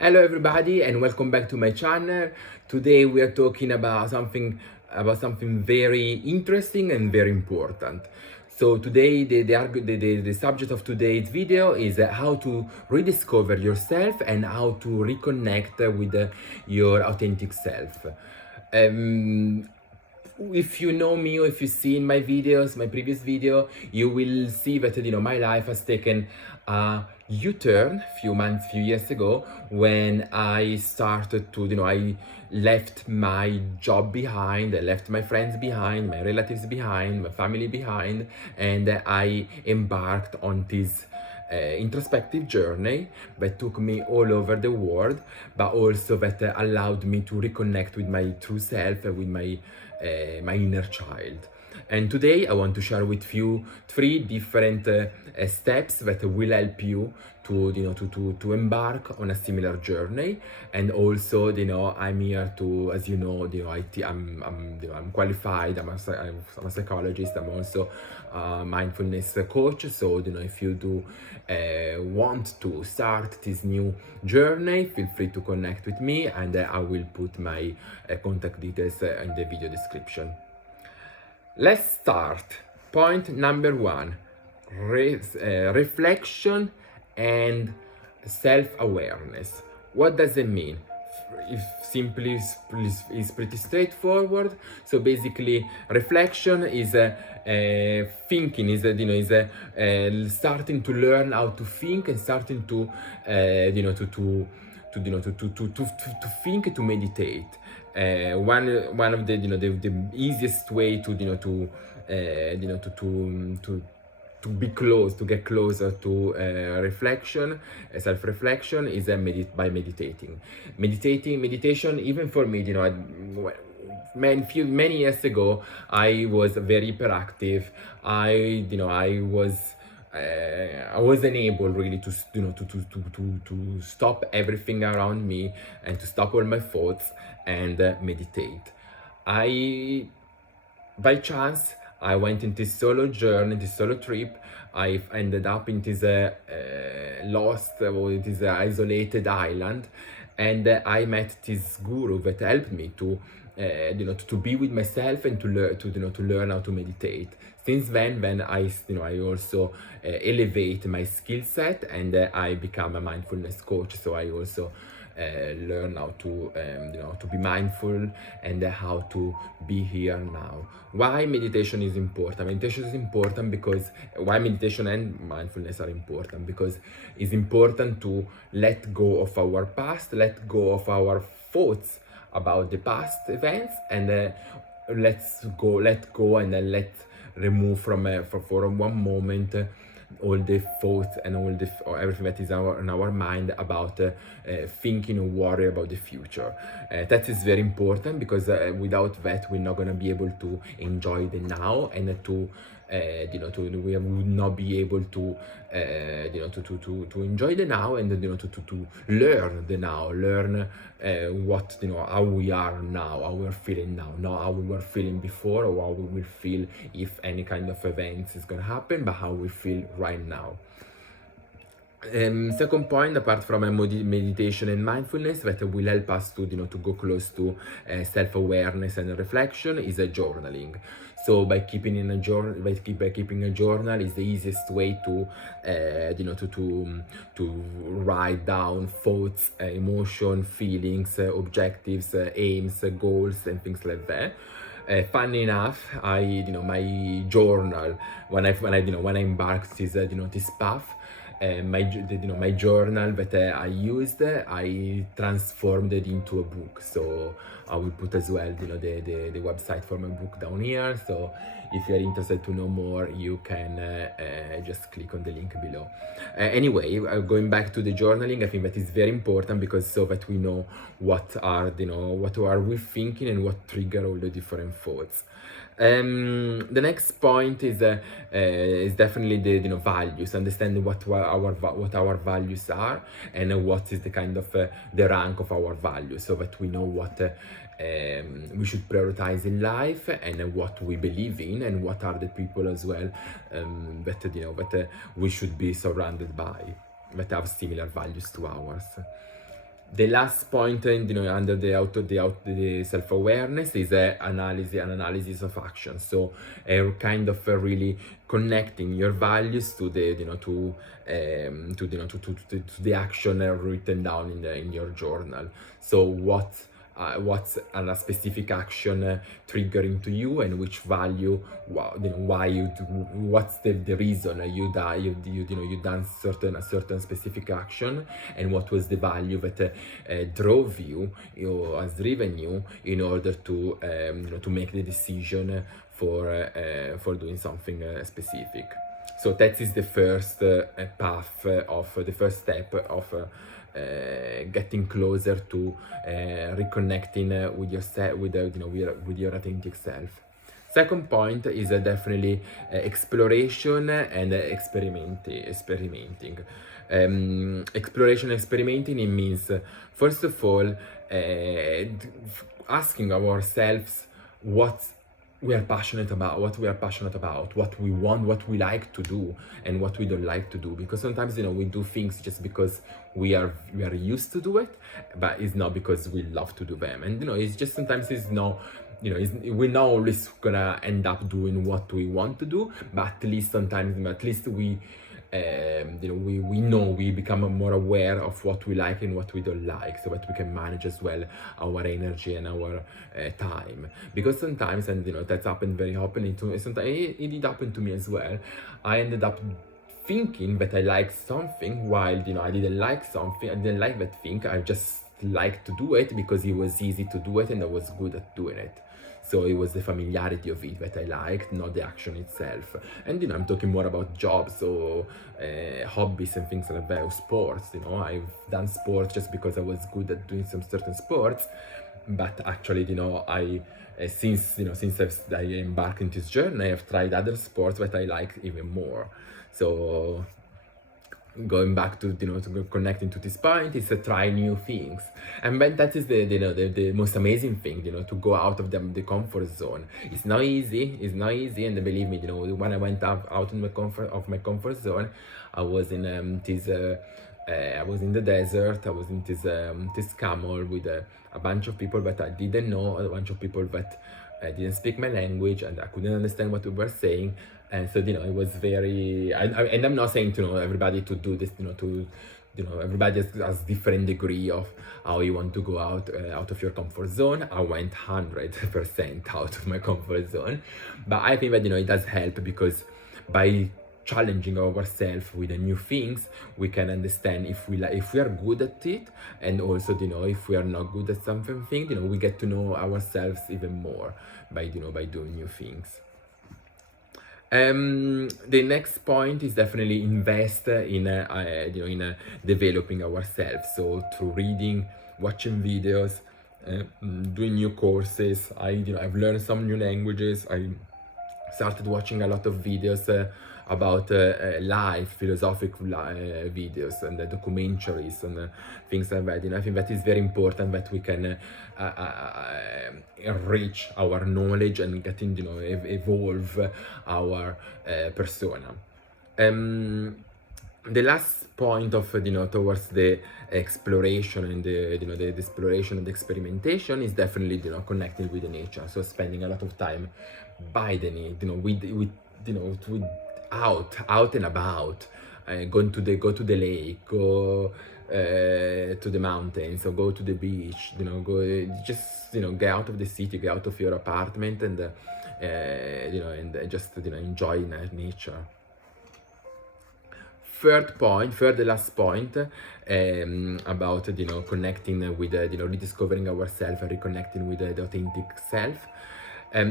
Hello everybody and welcome back to my channel. Today we are talking about something very interesting and very important. So today the subject of today's video is how to rediscover yourself and how to reconnect with your authentic self. Um, if you know me or if you've seen my videos, my previous video, you will see that my life has taken a U-turn few years ago when I started to I left my job behind, I left my friends behind, my relatives behind, my family behind, and I embarked on this introspective journey that took me all over the world, but also that allowed me to reconnect with my true self and with my inner child. And today I want to share with you three different steps that will help you to to embark on a similar journey. And also I'm here to, as I'm qualified. I'm a psychologist. I'm also a mindfulness coach. So if you do want to start this new journey, feel free to connect with me, and I will put my contact details in the video description. Let's start. Point number one, reflection and self-awareness. What does it mean? If simply is pretty straightforward. So basically, reflection is thinking, starting to learn how to think and starting to to think, to meditate. One of the easiest way to to be close, to get closer to reflection, self-reflection, is by meditating. Meditation, even for me, many years ago, I was very hyperactive. I wasn't able really to to stop everything around me and to stop all my thoughts and meditate. I By chance, I went in this solo journey, this solo trip. I ended up in this lost or this isolated island, and I met this guru that helped me to to be with myself and to learn to learn how to meditate. Since then, I also elevate my skill set, and I become a mindfulness coach. So I also learn how to to be mindful and how to be here now. Why meditation is important? Meditation is important because why meditation and mindfulness are important, because it's important to let go of our past, let go of our thoughts about the past events, and let go and then let remove from for one moment all the thoughts and or everything that is in our mind about thinking or worry about the future. That is very important, because without that we're not going to be able to enjoy the now, and to we would not be able to to enjoy the now, and to learn the now, learn what how we are now, how we're feeling now, not how we were feeling before or how we will feel if any kind of events is going to happen, but how we feel right now. Second point, apart from meditation and mindfulness, that will help us to to go close to self-awareness and reflection, is a journaling. So by keeping a journal is the easiest way to to write down thoughts, emotion, feelings, objectives, aims, goals, and things like that. Funny enough, my journal, when I embarked this this path, my journal that I used, I transformed it into a book. So I will put as well the website for my book down here. So if you are interested to know more, you can just click on the link below. Anyway, going back to the journaling, I think that is very important, because so that we know what are what are we thinking and what trigger all the different thoughts. The next point is definitely the values, understanding what our values are, and what is the kind of the rank of our values, so that we know what we should prioritize in life, and what we believe in, and what are the people as well that that we should be surrounded by, that have similar values to ours. The last point, under the self-awareness is an analysis of action. So kind of really connecting your values to the to the action written down in your journal. So what's a specific action triggering to you, and which value, why you do, what's the reason you done a certain specific action, and what was the value that drove you, has driven you in order to to make the decision for doing something specific. So that is the first path of the first step of getting closer to reconnecting with yourself, with your authentic self. Second point is definitely exploration and experimenting. Exploration and experimenting, it means first of all asking ourselves what we are passionate about, what we want, what we like to do, and what we don't like to do. Because sometimes we do things just because we are used to do it, but it's not because we love to do them. And it's just sometimes it's not, we're not always gonna end up doing what we want to do, but at least we we become more aware of what we like and what we don't like, so that we can manage as well our energy and our time. Because sometimes, and that's happened very openly to me, sometimes it did happen to me as well, I ended up thinking that I liked something while I didn't like something. I didn't like that thing, I just liked to do it because it was easy to do it and I was good at doing it. So it was the familiarity of it that I liked, not the action itself. And I'm talking more about jobs or hobbies and things like that, or sports. I've done sports just because I was good at doing some certain sports, but actually, I since I embarked into this journey, I've tried other sports that I like even more. So going back to to connecting to this point is to try new things. And then that is the most amazing thing, to go out of the comfort zone. It's not easy, and believe me, when I went out of my comfort zone, I was in I was in the desert. I was in this camel with a bunch of people that I didn't know, a bunch of people that didn't speak my language, and I couldn't understand what we were saying. And so it was very. And I'm not saying to everybody to do this. Everybody has different degree of how you want to go out of your comfort zone. I went 100% out of my comfort zone, but I think that it does help, because by challenging ourselves with the new things, we can understand if we are good at it, and also if we are not good at something, we get to know ourselves even more by by doing new things. The next point is definitely invest in developing ourselves. So through reading, watching videos, doing new courses. I've learned some new languages. I started watching a lot of videos about life, philosophical videos and documentaries and things like that. I think that is very important, that we can enrich our knowledge and getting evolve our persona. The last point of towards the exploration and the exploration and the experimentation is definitely connecting with the nature. So spending a lot of time by the nature, with out and about, go to the lake, go to the mountains, or go to the beach. Go just get out of the city, get out of your apartment, and and just enjoy nature. The last point, about connecting with rediscovering ourselves and reconnecting with the authentic self,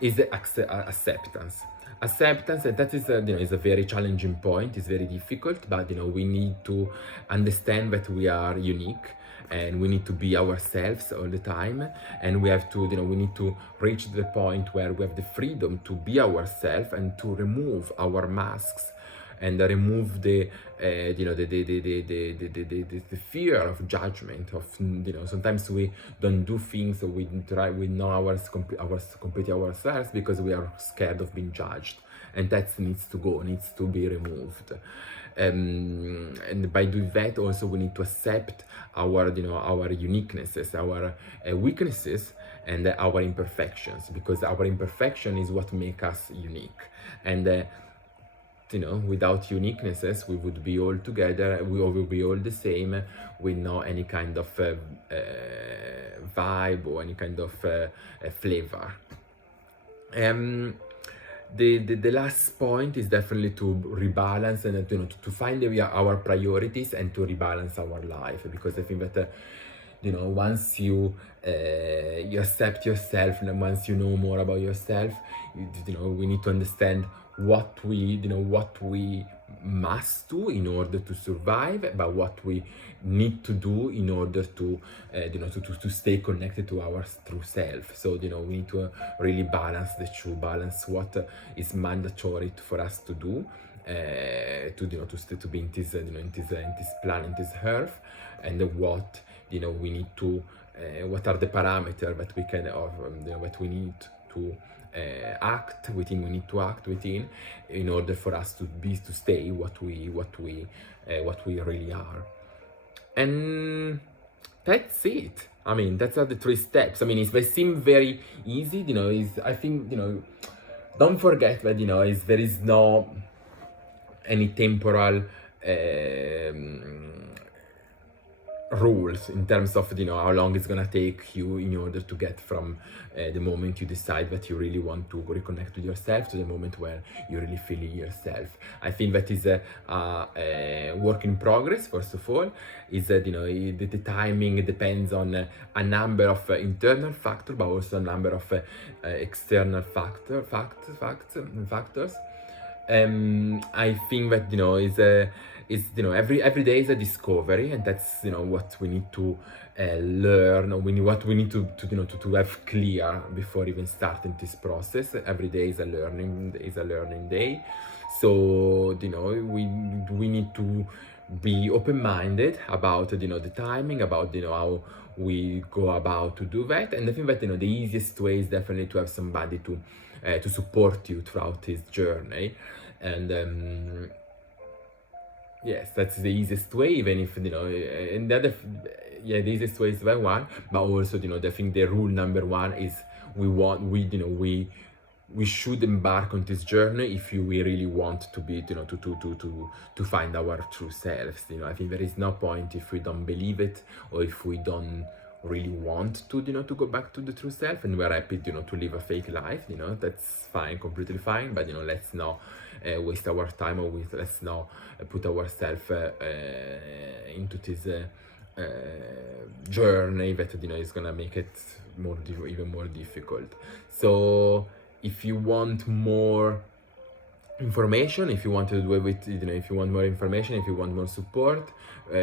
is the acceptance. Acceptance, and that is is a very challenging point. It's very difficult, but we need to understand that we are unique, and we need to be ourselves all the time, and we have to we need to reach the point where we have the freedom to be ourselves and to remove our masks, and remove the the fear of judgment, of sometimes we don't do things, or we know completely ourselves because we are scared of being judged, and that needs to go, needs to be removed. And by doing that, also we need to accept our, our uniquenesses, our weaknesses, and our imperfections, because our imperfection is what make us unique. And without uniquenesses, we would be all together, we all will be all the same, with no any kind of vibe or any kind of flavor. The last point is definitely to rebalance and to find our priorities and to rebalance our life, because I think that once you accept yourself, and once you know more about yourself, we need to understand what we must do in order to survive, but what we need to do in order to to stay connected to our true self. So we need to really balance the two, balance what is mandatory for us to do to stay, to be in this in this planet, this earth, and what we need to what are the parameters that we can, or that we need to act within. We need to act within in order for us to stay what we really are. And that's it. I mean, that's are the 3 steps. I mean, they seem very easy, I think, don't forget that, there is no any temporal rules in terms of how long it's gonna take you in order to get from the moment you decide that you really want to reconnect with yourself to the moment where you really feel yourself. I think that is a work in progress. First of all, is that the timing depends on a number of internal factors, but also a number of external factors. I think that every day is a discovery, and that's what we need to learn, or what we need to have clear before even starting this process. Every day is a learning day. So we need to be open-minded about the timing, about how we go about to do that. And I think that the easiest way is definitely to have somebody to support you throughout this journey. And yes, that's the easiest way, even if and the other the easiest way is by one. But also I think the rule number 1 is we should embark on this journey if we really want to be to find our true selves. I think there is no point if we don't believe it, or if we don't really want to to go back to the true self, and we're happy to live a fake life. That's fine, completely fine. But let's not waste our time, or let's not put ourselves into this journey that is gonna make it even more difficult. So if you want more information, if you want to do it with if you want more information, if you want more support,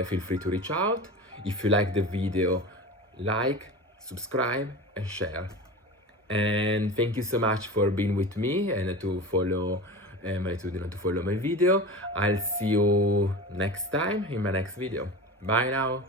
feel free to reach out. If you like the video, like, subscribe, and share. And thank you so much for being with me and to follow to follow my video. I'll see you next time in my next video. Bye now.